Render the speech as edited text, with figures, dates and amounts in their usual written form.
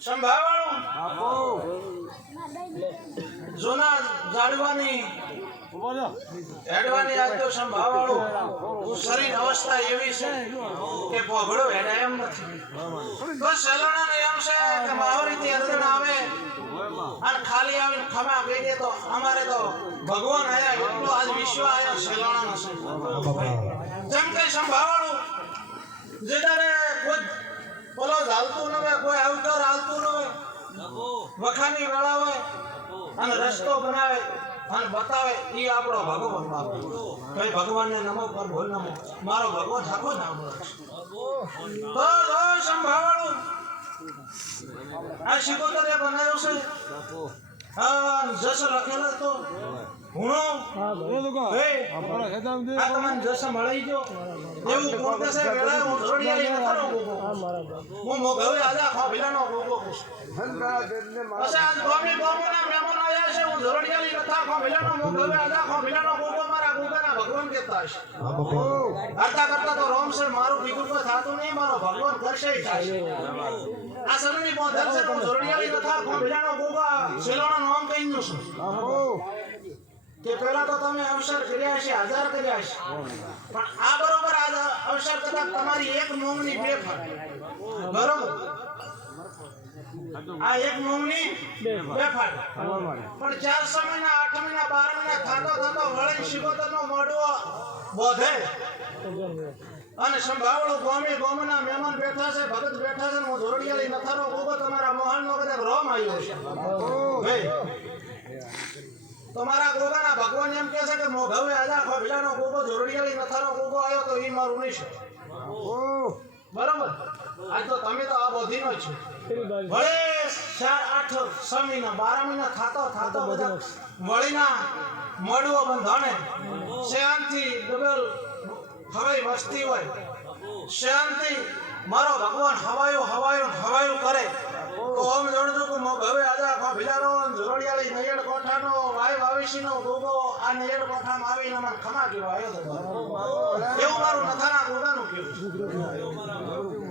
સંભાળો જૂના જાડવાની હેડવાની આજ તો સંભાળો શરીર અવસ્થા એવી છે કે ભોગડો હેડા એમ નથી તો સલણાને એમ છે કે માવરીથી અર્જુન આવે અને ખાલી આવીને ખમા કહી દે તો અમારે તો ભગવાન આયા એટલો આજ વિશ્વ આયો સલણાનો છે જેમ કે સંભાળો જેદારે કોઈ બોલો હાલતું ન હોય કોઈ અવતાર હાલતું ન હોય વખાની વળાવે અને રસ્તો બનાવે અને બતાવે ઈ આપણો ભગવાન બાપ કઈ ભગવાનને નમો પર બોલ નમો મારો ભગવાન ઠાકોર નામ તો સંભાળો આ શિકોતરે બનાવ્યો છે હા જસ લખેલો તો હુણો હે આ તમને જસ મળી ગયો એવું કોણ કસે વેળા હું થોડીયાલી નથરો ગોગો હું મોગવે આજા ખોભીલાનો ગોગો અસા આજ ગોમી ગોમના મહેમાન આયા છે હું થોડીયાલી નથા ખોભીલાનો મોગવે આજા ખોભીલાનો ગોગો મારા ગોગાના ભગવાન કહેતા છે કરતા કરતા તો રોમ છે મારું બીજું કોઈ થાતું નહીં મારો ભગવાન કરશે થાય આ સરની બોધર છે હું થોડીયાલી નથા ખોભીલાનો ગોગા સેલોનો નામ કહીનું છું કે પહેલા તો તમે અવસર કર્યા છે 1000 કર્યા છે પણ આ બરોબર આ અવસર કદાચ તમારી એક મોંગની બે ફાટ બરોબર આ એક મોંગની બે ફાટ પણ 4 મહિના 8 મહિના 12 મહિના થાતો થાતો વળી શિકોતરનો મોઢો બોધે અને સંભાવળો ગોમી ગોમના મહેમાન બેઠા છે ભગત બેઠા છે હું ધોરડિયાળી નથારો ગોગો તમારા મોહનનો કદાચ રોમ આવ્યો છે ભાઈ તમારા ગોગાના ભગવાન એમ કહે છે કે મોઢવે આજા ખોભીલાનો ગોગો જોરડિયાળી નથાનો ગોગો આવ્યો તો ઈ મારું નહીં છે બરાબર આજ તો તમે તો આ બોધીનો છો ભલે 4 8 6 મહિના 12 મહિના થાતો બધા વળીના મોડવો બંધાણે શાંતિ ડબલ હવાઈ વસ્તી હોય શાંતિ મારો ભગવાન હવાયું કરે તો ઓમ જોડજો કે મોગવે આજા ખોભીલાનો જોરડિયાળી નયડ કોઠાનો વાય વાવીસીનો ગોગો આ નયડ કોઠામાં આવીને મને ખમા કેવો આવ્યો તો એવું મારું નથાના ગોગાનું કેવું